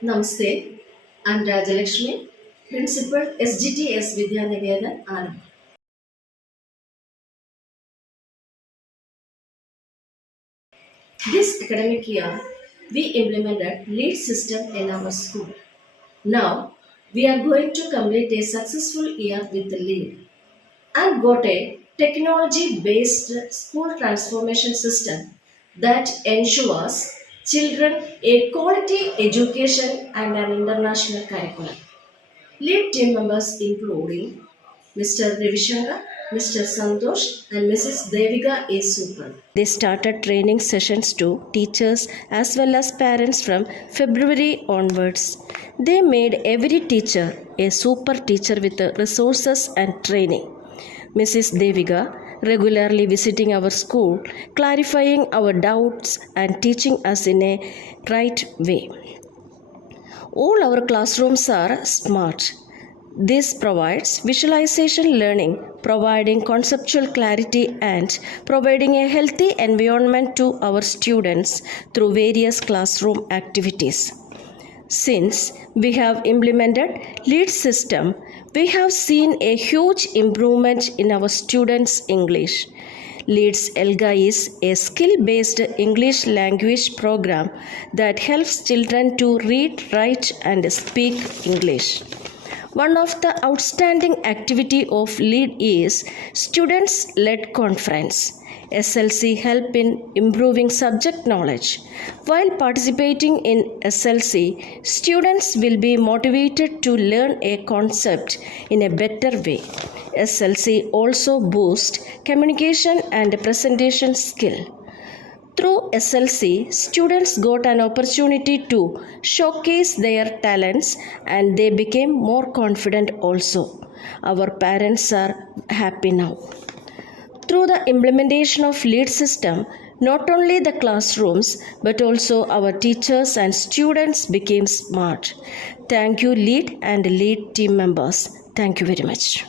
Namaste. I'm Rajalakshmi, Principal SGTS Vidyaniketan, Anand. This academic year, we implemented LEAD system in our school. Now, we are going to complete a successful year with the LEAD and got a technology-based school transformation system that ensures children a quality education and an international curriculum. Lead team members including Mr. Ravishankar, Mr. Santosh, and Mrs. Devika A. Super. They started training sessions to teachers as well as parents from February onwards. They made every teacher a super teacher with resources and training. Mrs. Devika regularly visiting our school, clarifying our doubts and teaching us in a right way. All our classrooms are smart. This provides visualization learning, providing conceptual clarity and providing a healthy environment to our students through various classroom activities. Since we have implemented LEAD system, we have seen a huge improvement in our students' English. LEADS ELGA is a skill-based English language program that helps children to read, write and speak English. One of the outstanding activity of LEAD is students-led conference. SLC help in improving subject knowledge. While participating in SLC, students will be motivated to learn a concept in a better way. SLC also boosts communication and presentation skill. Through SLC, students got an opportunity to showcase their talents and they became more confident also. Our parents are happy now. Through the implementation of LEAD system, not only the classrooms but also our teachers and students became smart. Thank you LEAD and LEAD team members. Thank you very much.